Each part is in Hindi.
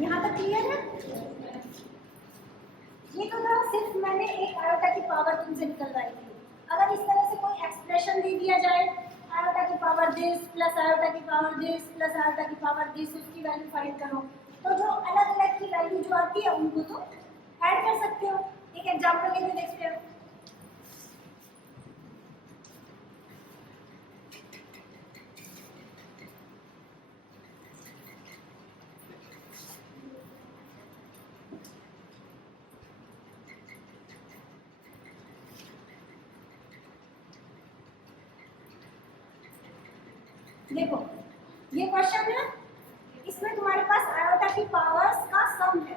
यहाँ तक क्लियर है? ये तो था सिर्फ मैंने एक आयोटा की पावर तुमसे निकलवाई थी। अगर इस तरह से कोई एक्सप्रेशन दे दिया जाए, आयोटा की पावर दिस प्लस आयोटा की पावर दिस प्लस आयोटा की पावर दिस, उसकी वैल्यू फाइंड करो, तो जो अलग अलग की वैल्यू जो आती है उनको तुम ऐड कर सकते हो। एक एग्जाम्पल लेके देखते हो। देखो ये क्वेश्चन है, इसमें तुम्हारे पास आयोटा की पावर्स का सम है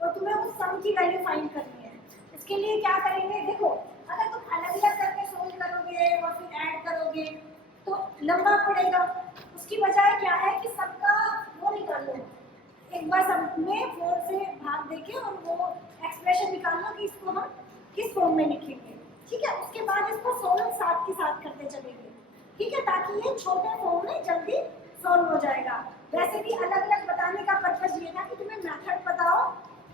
और तुम्हें उस सम की वैल्यू फाइंड करनी है। इसके लिए क्या करेंगे, देखो अगर तुम अलग अलग करके सोल्व करोगे और फिर ऐड करोगे तो लंबा पड़ेगा। उसकी बजाय क्या है कि सबका वो निकाल लो, एक बार सब में 4 से भाग देके और वो एक्सप्रेशन निकाल लो कि इसको हम किस फॉर्म में लिखेंगे। ठीक है, उसके बाद इसको सोल्व साथ के साथ करते चलेंगे। ठीक है, ताकि ये छोटे फॉर्म में जल्दी सॉल्व हो जाएगा। वैसे भी अलग अलग बताने का पर्पस ये था कि तुम्हें मेथड बताओ।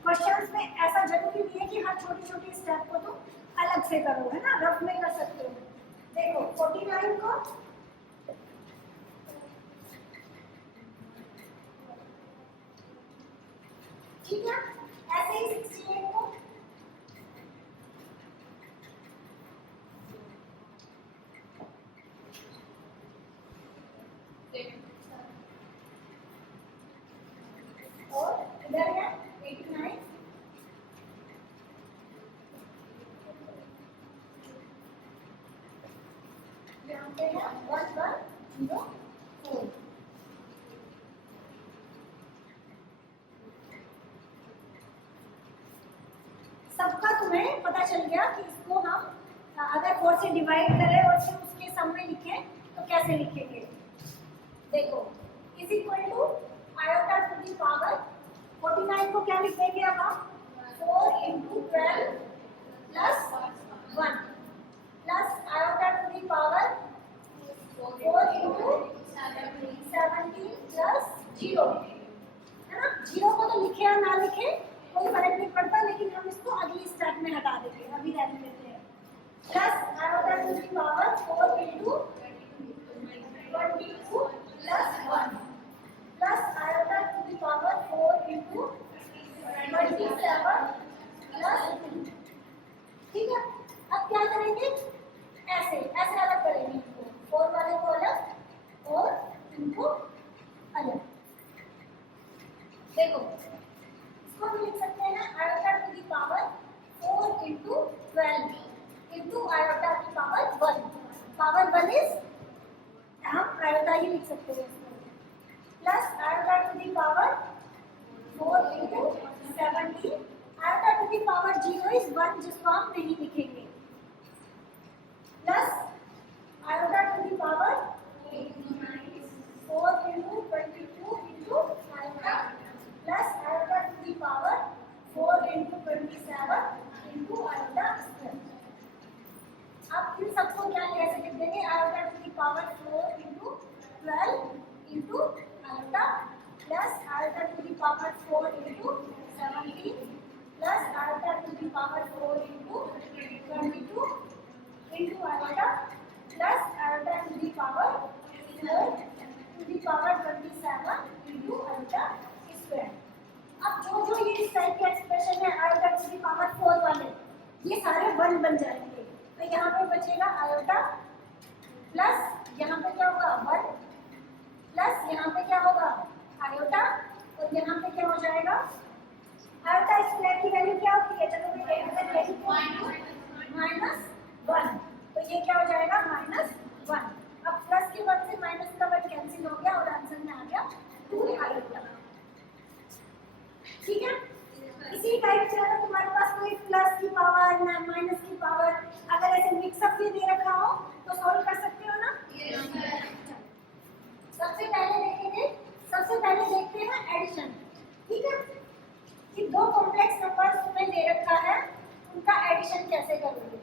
क्वेश्चंस में ऐसा जरूरी नहीं है कि हर छोटी छोटी स्टेप को तुम अलग से करो, है ना, रफ में कर सकते हो। देखो 49 को ठीक है, ऐसे ही 68 को और इधर है 89 यहाँ पे है 1104। सबका तुम्हें पता चल गया कि इसको हम अगर 4 से डिवाइड करें और फिर उसके सम में लिखें तो कैसे लिखेंगे। देखो is equal to iota to the power 49 को क्या लिख देंगे अब हम 4 into 12 plus 1 plus iota to the power 4 into 17 plus 0, है ना। 0 को तो लिखे या ना लिखे कोई फर्क नहीं पड़ता, लेकिन हम इसको अगली स्टेप में हटा देंगे, अभी रहने देते हैं। Plus iota to the power 4 into 22 plus 1 plus iota to the power 4 into 27 plus 2। ठीक है, अब क्या करेंगे, ऐसे ऐसे अलग करेंगे इनको, 4 वाले को अलग और इनको अलग। देखो इसको हम लिख सकते हैं iota to the power 4 into 12 into आयोटा की पावर 1। पावर 1 इज हम आयोटा ही लिख सकते हैं इसको, plus iota to the power 4 into 17। Iota to the power 0 is 1 जिसको हम नहीं लिखेंगे, plus iota to the power 4 into 22 into iota plus iota to the power 4 into 27 into iota square. अब इन सबको क्या कैसे लिख देंगे, iota to the power 4 into 12 into iota plus iota to the power 4 into 17 plus iota to the power 4 into 22 into iota plus iota to the power 4 to the power 27 into iota square. अब जो जो ये इस टाइप के एक्सप्रेशन है आयोटा टू दी पावर 4 वाले, ये सारे 1 बन जाएंगे। तो यहाँ पे बचेगा आयोटा प्लस यहाँ पे क्या होगा 1 प्लस यहाँ पे क्या होगा आयोटा और यहाँ पे क्या हो जाएगा आयोटा स्क्वायर की वैल्यू क्या होती है, चलो मैं -1, तो ये क्या हो जाएगा -1। अब प्लस के 1 से माइनस का 1 कैंसिल हो गया और आंसर में आ गया 2 आयोटा। ठीक है, इसी टाइप से अगर तुम्हारे पास कोई प्लस की पावर ना माइनस की पावर अगर ऐसे मिक्सअप में दे रखा हो तो सॉल्व कर सकते हो ना। सबसे पहले देखते हैं एडिशन। ठीक है, कि दो कॉम्प्लेक्स नंबर्स तुम्हें दे रखा है उनका एडिशन कैसे करोगे।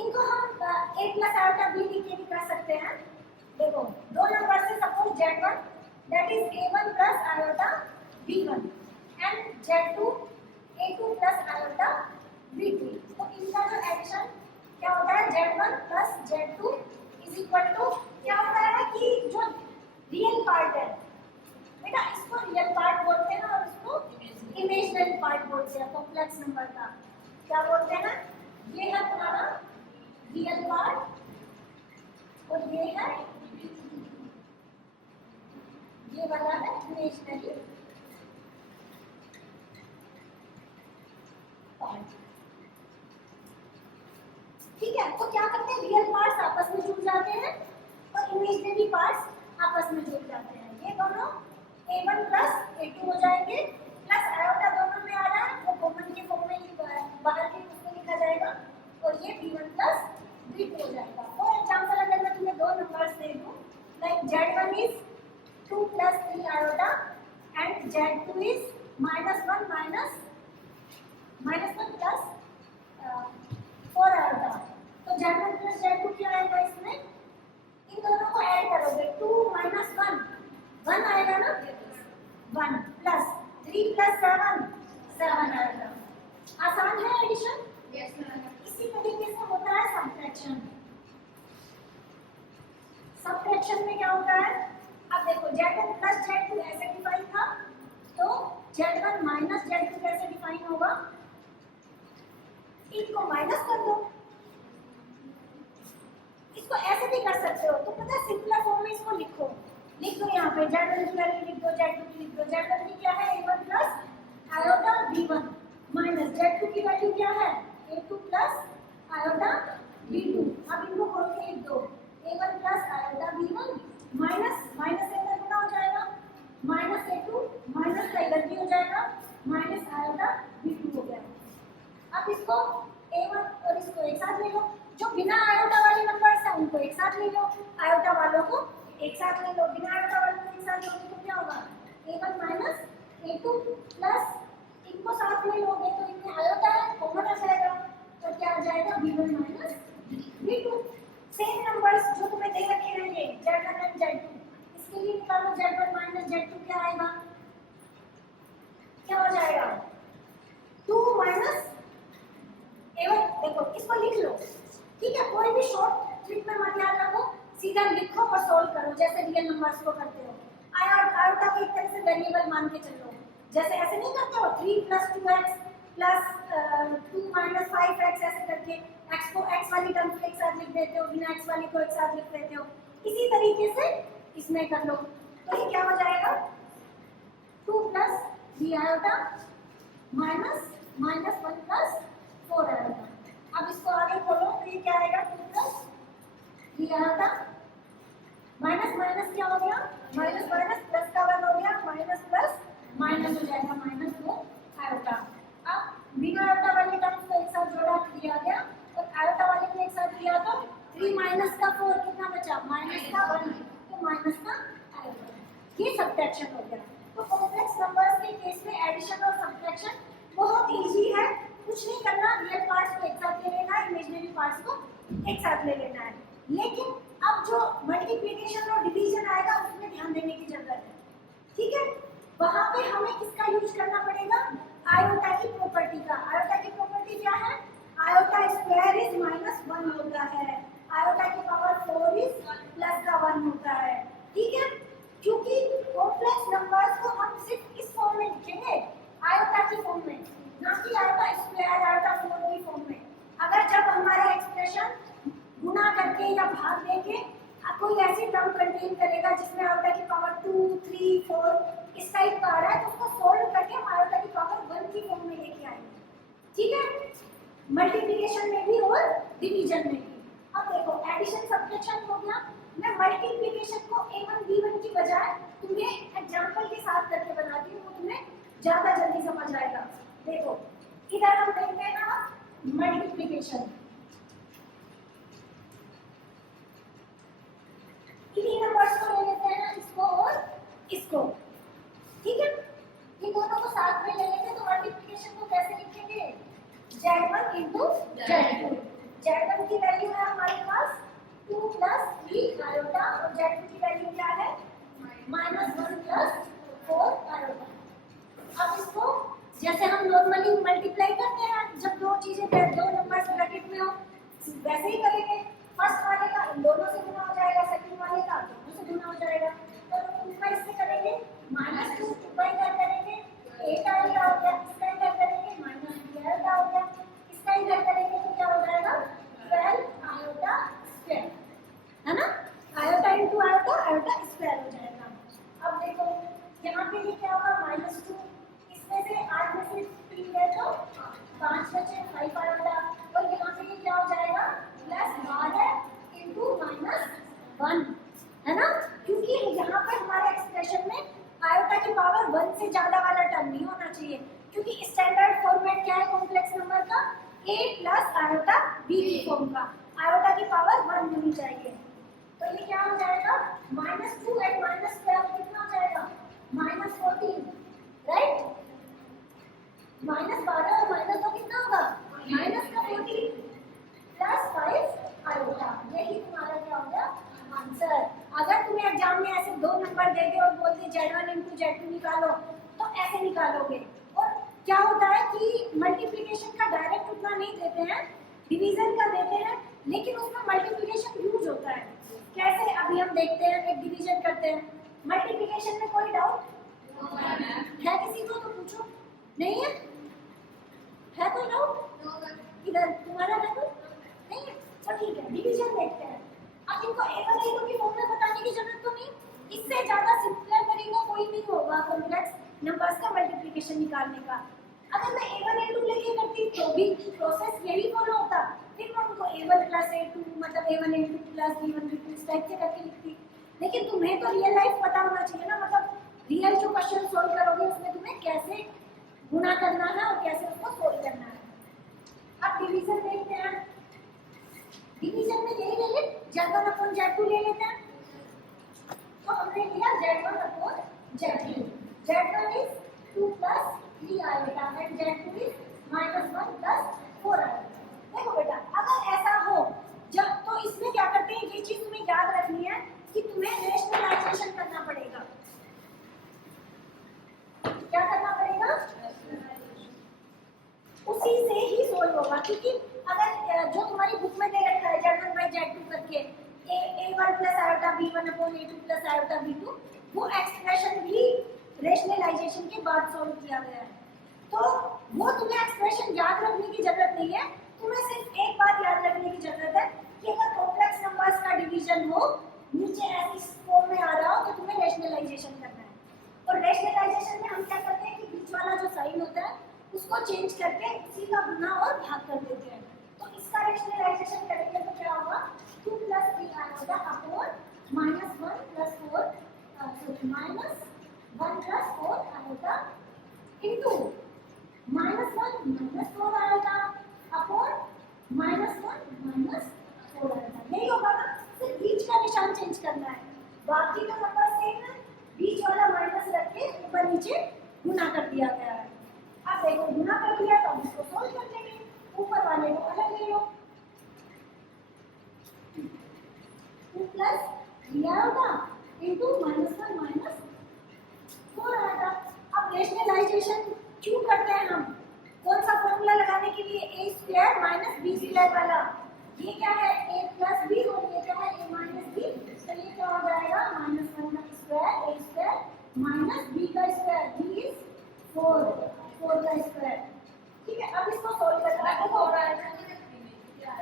इनको हम a प्लस आयोटा b लिख के भी कर सकते हैं। देखो दो नंबर से suppose z1 that is a1 plus iota b1, Z2 A2 plus iota B2। तो इनका जो एडिशन क्या होता है Z1 plus Z2 is equal to क्या होता है कि जो रियल पार्ट है बेटा इसको रियल पार्ट बोलते हैं और इसको इमेजिनरी पार्ट बोलते हैं कॉम्प्लेक्स नंबर का। क्या बोलते हैं? ये है तुम्हारा रियल पार्ट और ये है ये वाला है इमेजिनरी पार्ट। ठीक है, तो क्या करते हैं रियल पार्ट्स आपस में जुड़ जाते हैं और इमेजिनरी पार्ट्स आपस में जुड़ जाते हैं। ये दोनों A1 प्लस A2 हो जाएंगे प्लस आयोटा दोनों में आ रहा है वो कॉमन के फॉर्म में बाहर के उसमें लिखा जाएगा और ये B1 प्लस B2 हो जाएगा। फॉर एग्जांपल अगर मैं तुम्हें दो नंबर्स दे दूं like Z1 is 2 plus 3 iota and Z2 is -1 minus -1 plus 4 iota. तो Z1 प्लस Z2 क्या आएगा इसमें? इन दोनों को ऐड करोगे 2 माइनस 1 आएगा ना 1 प्लस 3 प्लस 7 आएगा। आसान है एडिशन? Yes ma'am. इसी तरीके से होता है सब्ट्रैक्शन। सब्ट्रैक्शन में क्या होता है? अब देखो Z1 प्लस Z2 ऐसे डिफाइन था तो Z1 माइनस Z2 कैसे डिफाइन होगा? इनको माइनस कर दो। इसको ऐसे भी कर सकते हो तो पता है सिंपलर फॉर्म में इसको लिख दो यहाँ पे Z1 की वैल्यू लिख दो Z2 की लिख दो। Z1 की क्या है A1 plus iota B1 minus Z2 की वैल्यू क्या है A2 प्लस आयोटा B2। अब इनको खोल के लिख दो A1 plus iota B1 minus minus से इधर गुना हो जाएगा माइनस A2 माइनस का इधर भी हो जाएगा माइनस आयोटा B2 हो गया। अब इसको A1 और इसको एक साथ ले लो। जो बिना आयोटा वाले नंबर्स हैं उनको एक साथ ले लो, आयोटा वालों को एक साथ ले लो। बिना आयोटा वालों को एक साथ लोगे तो क्या होगा A1 माइनस A2 प्लस इनको साथ में लोगे तो इनमें आयोटा है कॉमन आ जाएगा तो क्या आ जाएगा B1 minus B2। Same numbers जो तुम्हें दे रखे रहेंगे Z1 एंड Z2 इसके लिए निकालो Z1 माइनस Z2 क्या आएगा क्या हो जाएगा 2 माइनस A1। देखो इसको लिख लो ठीक है, कोई भी शॉर्ट ट्रिक में मत याद रखो, सीधा लिखो और सॉल्व करो जैसे रियल नंबर्स को करते हो। आयोटा को एक तरह से वेरिएबल मान के चलो जैसे ऐसे नहीं करते हो 3 plus 2x plus 2 minus 5x ऐसे करके x को x वाली टर्म को एक साथ लिख देते हो बिना x वाली को एक साथ लिख देते हो। इसी तरीके से इसमें कर लो तो ये क्या हो जाएगा 2 plus 3 iota minus -1 plus 4 iota. अब इसको आगे खोलो तो ये क्या आएगा 2 प्लस 3 आयोटा माइनस माइनस क्या हो गया माइनस माइनस प्लस का 1 हो गया माइनस प्लस माइनस हो जाएगा -2 आयोटा। अब बिना आयोटा वाले टर्म्स को एक साथ जोड़ा दिया गया और आयोटा वाले को एक साथ दिया तो 3 माइनस का 4 कितना बचा माइनस का 1 तो माइनस का आयोटा। ये सब्ट्रैक्शन हो गया। तो कॉम्प्लेक्स नंबर्स के केस में एडिशन और सब्ट्रैक्शन बहुत इजी है, कुछ नहीं करना, रियल पार्ट्स को एक साथ ले लेना है इमेजिनरी पार्ट्स को एक साथ ले लेना है। लेकिन अब जो मल्टीप्लिकेशन और डिवीजन आएगा उसमें ध्यान देने की जरूरत है। ठीक है, वहां पे हमें किसका यूज करना पड़ेगा आयोटा की प्रॉपर्टी का। आयोटा की प्रॉपर्टी क्या है आयोटा स्क्वायर इज -1 होता है आयोटा की पावर 4 इज प्लस का 1 होता है। ठीक है, क्योंकि कॉम्प्लेक्स नंबर्स को हम सिर्फ इस फॉर्म में लिखेंगे आयोटा की फॉर्म में ना कि आयोटा स्क्वायर आयोटा 4 की फॉर्म में। अगर जब हमारा एक्सप्रेशन गुना करके या भाग देके कोई ऐसी टर्म कंटेन करेगा जिसमें आयोटा की पावर 2, 3, 4 इस टाइप का आ रहा है तो उसको सोल्व करके हम आयोटा की पावर 1 की फॉर्म में लेके आएंगे। ठीक है, मल्टीप्लिकेशन में भी और डिवीजन में भी। अब देखो एडिशन सब्ट्रैक्शन हो गया। मैं मल्टीप्लिकेशन को A1 B1 की बजाय तुम्हें एग्जांपल के साथ करके बनाती हूँ, वो तुम्हें ज्यादा जल्दी समझ आएगा। देखो इधर हम देखते हैं ना मल्टीप्लिकेशन, इन्हीं नंबर्स को ले लेते हैं ना इसको और इसको। ठीक है, ये दोनों को साथ में ले लेते हैं तो मल्टीप्लिकेशन को कैसे लिखेंगे Z1 into Z2। Z1 की वैल्यू है हमारे पास 2 प्लस 3 आयोटा और Z2 की वैल्यू क्या है -1 प्लस 4 आयोटा। अब इसको जैसे हम नॉर्मली मल्टीप्लाई करते हैं जब दो चीजें दो नंबर्स ब्रैकेट में हो, वैसे ही करेंगे। फर्स्ट वाले का इन दोनों से गुना हो जाएगा, सेकंड वाले का दोनों से गुना हो जाएगा। तो ऊपर इससे करेंगे -2, ऊपर क्या करेंगे 8 आएगा हो गया, इसका इधर करेंगे -12 हो गया, इसका इधर करेंगे तो क्या हो जाएगा 12 आयोटा स्क्वायर, है ना। Iota into iota, iota square हो जाएगा। अब देखो यहाँ पे ये क्या होगा -2, इसमें से 8 में से 3 गए तो 5 बचे, 5 आयोटा, और यहाँ पे ये क्या हो जाएगा +12 इंटू -1, है ना। क्योंकि यहाँ पर हमारे एक्सप्रेशन में आयोटा की पावर 1 से ज्यादा वाला टर्म नहीं होना चाहिए, क्योंकि स्टैंडर्ड फॉर्मेट क्या है कॉम्प्लेक्स नंबर का, a प्लस आयोटा b की फॉर्म का, आयोटा की पावर 1 होनी चाहिए। तो ये क्या हो जाएगा -2 एंड -12 कितना हो जाएगा -14, राइट। -12 और -2 कितना होगा -14 प्लस 5 आयोटा, यही तुम्हारा क्या हो गया आंसर। अगर तुम्हें एग्जाम में ऐसे दो नंबर दे दे और बोल दे Z1 इंटू Z2 निकालो, तो ऐसे निकालोगे। और क्या होता है कि मल्टीप्लिकेशन का डायरेक्ट उतना नहीं देते हैं, डिवीजन का देते हैं, लेकिन उसमें मल्टीप्लिकेशन यूज होता है। कैसे अभी हम देखते हैं, एक डिवीजन करते हैं। मल्टीप्लिकेशन में कोई डाउट है किसी को तो पूछो, नहीं है कोई डाउट इधर, तुम्हारा है कोई नहीं है, तो ठीक है डिवीजन देखते हैं। अब इनको A1 A2 की फॉर्मूला बताने की जरूरत तो नहीं, इससे ज्यादा सिंपल तरीका कोई नहीं होगा कॉम्प्लेक्स नंबर्स का मल्टीप्लिकेशन निकालने का। अगर मैं A1 A2 लेके करती तो भी प्रोसेस यही फॉलो होता, फिर मैं उनको A1 प्लस A2 मतलब A1 A2 plus B1 B2 इस टाइप से करके लिखती। लेकिन तुम्हें तो रियल लाइफ पता होना चाहिए ना, मतलब रियल जो क्वेश्चन सॉल्व करोगे उसमें तुम्हें कैसे गुणा करना है और कैसे उसको सोल्व करना है। अब डिवीजन देखते हैं। डिवीजन में यही ले Z1 अपॉन Z2 ले लेते हैं। तो हमने लिया Z1 upon Z2। Z1 is 2 plus 3 आएगा एंड Z2 इज -1 प्लस 4 आएगा। देखो बेटा अगर ऐसा हो जब, तो इसमें क्या करते हैं, ये चीज तुम्हें याद रखनी है कि तुम्हें रेशनलाइजेशन करना पड़ेगा। क्या करना पड़ेगा, उसी से ही सोल्व होगा। क्योंकि अगर जो तुम्हारी बुक में दे रखा है Z1/Z2 करके A1 plus iota B1 upon A2 plus iota B2, वो एक्सप्रेशन भी रेशनलाइजेशन के बाद सोल्व किया गया है। तो वो तुम्हें एक्सप्रेशन याद रखने की जरूरत नहीं है, तुम्हें सिर्फ एक बात याद रखने की जरूरत है कि अगर कॉम्प्लेक्स नंबर्स का डिवीजन हो, नीचे ऐसी फॉर्म में आ रहा हो, तो तुम्हें रेशनलाइजेशन करना है। और रेशनलाइजेशन में हम क्या करते हैं कि बीच वाला जो साइन होता है उसको चेंज करके उसी का गुना और भाग कर देते हैं। तो इसका रेशनलाइजेशन करेंगे तो क्या होगा 2 प्लस 3 आएगा अपॉन -1 प्लस 4 -1 प्लस 4 आएगा इनटू -1 -4 आएगा अपॉन -1 -4 आएगा। यही होगा ना, सिर्फ बीच का निशान चेंज करना है, बाकी का नंबर सेम है, बीच वाला माइनस रख के ऊपर नीचे गुना कर दिया गया है। अब देखो गुना कर दिया तो हम इसको सोल्व कर लेंगे, ऊपर वाले को अलग ले लो। 2 प्लस 3 आएगा इनटू -1 -4 आएगा। अब रेशनलाइजेशन क्यों करते हैं हम, कौन सा फॉर्मूला लगाने के लिए, a square minus b square वाला। ये क्या है a प्लस b और ये क्या है a माइनस b, तो ये क्या हो जाएगा -1 का square a square minus b का स्क्वायर, b इज 4 का स्क्वायर। ठीक है, अब इसको सोल्व करना है, हो रहा है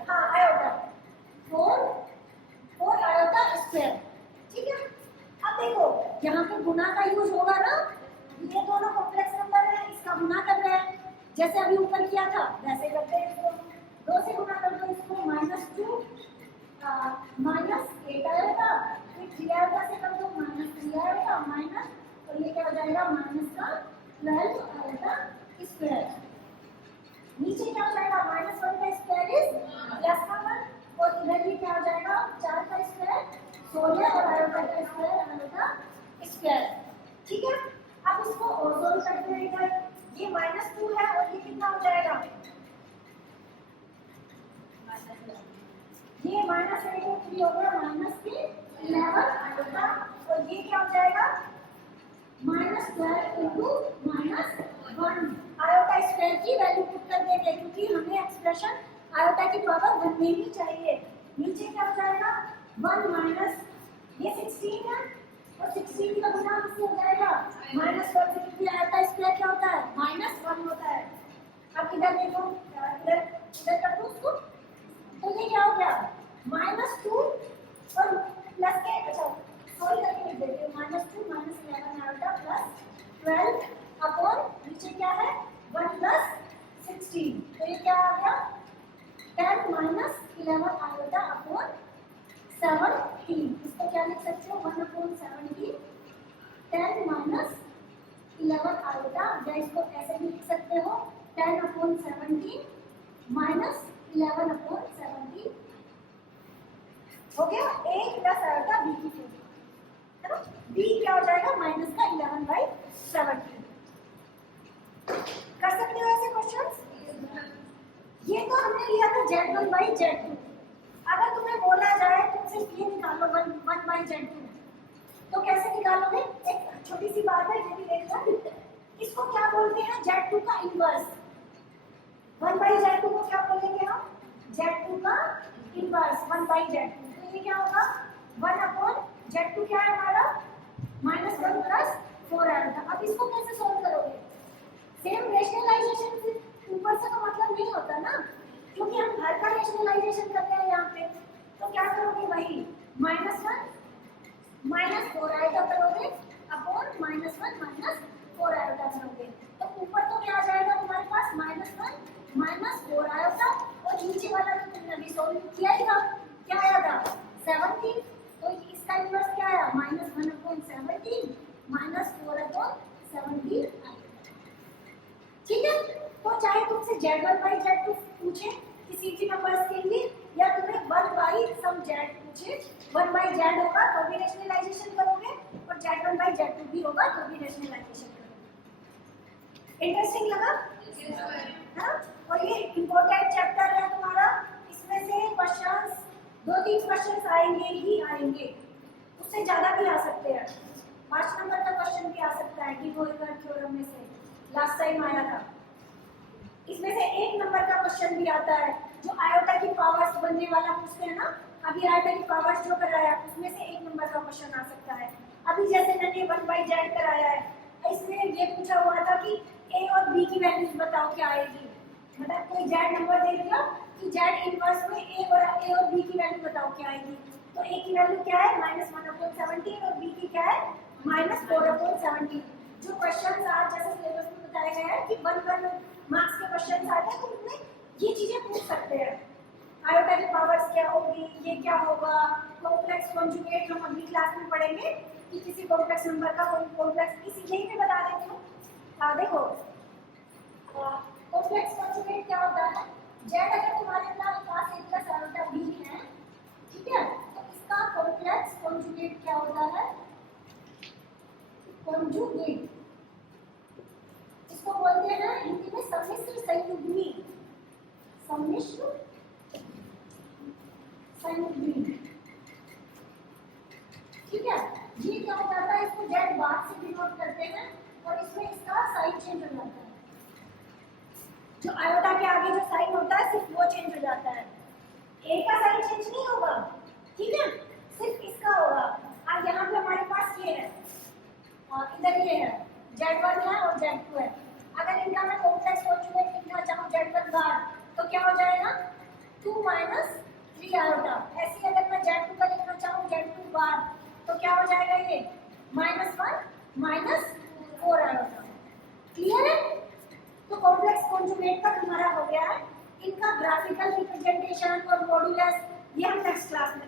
हाँ आयोटा 4 आयोटा स्क्वायर। ठीक है, अब देखो यहाँ पे गुना का यूज होगा ना, ये दोनों कॉम्प्लेक्स नंबर है, इसका गुना कर रहे हैं, जैसे अभी ऊपर किया था वैसे करते हैं। इसको 2 से गुना कर दो, इसको -2 -8 आएगा, फिर 3 आएगा से कर दो -3 आएगा माइनस, और ये क्या हो जाएगा -12 आएगा स्क्वायर। नीचे क्या हो जाएगा -1 का स्क्वायर इज +1, और इधर ये क्या हो जाएगा 4 का स्क्वायर 16 और आयोटा का स्क्वायर आयोटा स्क्वायर। ठीक है, अब इसको और सोल्व करते हैं। इधर ये -2 है और ये कितना हो जाएगा, ये -3 हो गया -11 आयोटा, और ये क्या हो जाएगा -12 इंटू -1 आयोटा स्क्वायर की वैल्यू पुट कर देंगे, क्योंकि हमें एक्सप्रेशन आयोटा की पावर 1 में ही चाहिए। नीचे क्या हो जाएगा 1 माइनस ये 16 है और 16 का गुना किससे हो जाएगा -1 से, क्योंकि आयोटा स्क्वायर क्या होता है -1 होता है। अब इधर देखो, इधर इधर कर दो उसको, तो ये क्या हो गया -2 और प्लस के, अच्छा सॉरी करके लिख देते हैं -2 -11 आयोटा प्लस 12 अपॉन नीचे क्या है 1 प्लस 16, तो ये क्या आ गया 10 माइनस 11 आयोटा अपॉन 17। इसको क्या लिख सकते हो 1 अपॉन 17 10 माइनस 11 आयोटा, या इसको ऐसे भी लिख सकते हो 10 अपॉन 17 माइनस 11 अपॉन 17 हो गया a प्लस आयोटा b की फॉर्म, है ना। b क्या हो जाएगा माइनस का 11/17। कर सकते हो ऐसे क्वेश्चंस। ये तो हमने लिया था Z1/Z2। अगर तुम्हें बोला जाए तुम सिर्फ ये निकालो 1/Z2, तो कैसे निकालोगे। एक छोटी सी बात है, ये भी देख लो, इसको क्या बोलते हैं Z2 का इनवर्स। 1/Z2 को क्या बोलेंगे हम Z2 का इनवर्स 1/Z2। तो ये क्या होगा 1 अपॉन Z2 क्या है हमारा -1 प्लस 4 आएगा। अब इसको कैसे सोल्व करोगे, सेम रेशनलाइजेशन से ऊपर से तो मतलब नहीं होता ना, क्योंकि हम हर का रेशनलाइजेशन करते हैं यहाँ पे, तो क्या करोगे वही -1 -4 आएगा करोगे अपॉन -1 -4 आएगा करोगे, तो ऊपर तो क्या आ जाएगा तुम्हारे पास -1 -4 आएगा, और नीचे वाला तो तुमने अभी सॉल्व किया ही था, क्या आया था 17, तो इसका इनवर्स क्या आया -1 अपॉन 17 -4 अपॉन 17 आएगा। ठीक है, तो चाहे तुमसे Z1/Z2 पूछे किसी भी नंबर्स के लिए, या तुम्हें 1/Z पूछे 1/Z होगा तो भी रेशनलाइजेशन करोगे, और Z1/Z2 भी होगा तो भी रेशनलाइजेशन करोगे। इंटरेस्टिंग लगा हाँ। और ये इम्पोर्टेंट चैप्टर है तुम्हारा, इसमें से क्वेश्चंस 2-3 क्वेश्चंस आएंगे ही आएंगे, उससे ज्यादा भी आ सकते हैं। 5 नंबर का क्वेश्चन भी आ सकता है डिवॉल्वर थ्योरम में से, लास्ट टाइम आया था। इसमें से 1 नंबर का क्वेश्चन भी आता है जो आयोटा की पावर्स बनने वाला पूछते हैं ना, अभी आयोटा की पावर्स जो कराया उसमें से 1 नंबर का क्वेश्चन आ सकता है। अभी जैसे मैंने 1/Z कराया है, इसमें ये पूछा हुआ था कि a और b की वैल्यूज बताओ क्या आएगी, मतलब कोई Z नंबर दे दिया कि Z इनवर्स में a और b की वैल्यू बताओ क्या आएगी, तो a की वैल्यू क्या है -1/17 और b की क्या है -4/17। जो क्वेश्चन आज जैसे सिलेबस में बताया गया है कि 1 मार्क्स के क्वेश्चन आते हैं, तो उनमें ये चीजें पूछ सकते हैं, आयोटा की पावर्स क्या होगी, ये क्या होगा, कॉम्प्लेक्स कॉन्जुगेट हम अगली क्लास में पढ़ेंगे कि किसी कॉम्प्लेक्स नंबर का कॉम्प्लेक्स इसी यही पे बता देती हूँ। देखो कॉम्प्लेक्स कॉन्जुगेट क्या होता है, Z अगर तुम्हारे पास a प्लस आयोटा b है, ठीक है, तो इसका कॉम्प्लेक्स कॉन्जुगेट क्या होता है कॉन्जुगेट, इसको बोलते हैं हिंदी में सम्मिश्र संयुग्मी, सम्मिश्र संयुग्मी। ठीक है, ये क्या हो जाता है, इसको Z बार से डिनोट करते हैं और इसमें इसका साइन चेंज हो जाता है, जो आयोटा के आगे जो साइन होता है सिर्फ वो चेंज हो जाता है, a का साइन चेंज नहीं होगा, ठीक है, सिर्फ इसका होगा। अब यहाँ पे हमारे पास ये है और इधर ये है, Z1 है और Z2 है। अगर इनका मैं कॉम्प्लेक्स कॉन्जुगेट लिखना चाहूँ Z1 बार, तो क्या हो जाएगा 2 - 3 आयोटा। ऐसे अगर मैं Z2 का लिखना चाहूँ Z2 बार, तो क्या हो जाएगा ये -1 - 4 आयोटा। क्लियर है, तो कॉम्प्लेक्स कॉन्जुगेट का हमारा हो गया है। इनका ग्राफिकल रिप्रेजेंटेशन और मॉड्यूलस ये हम नेक्स्ट क्लास में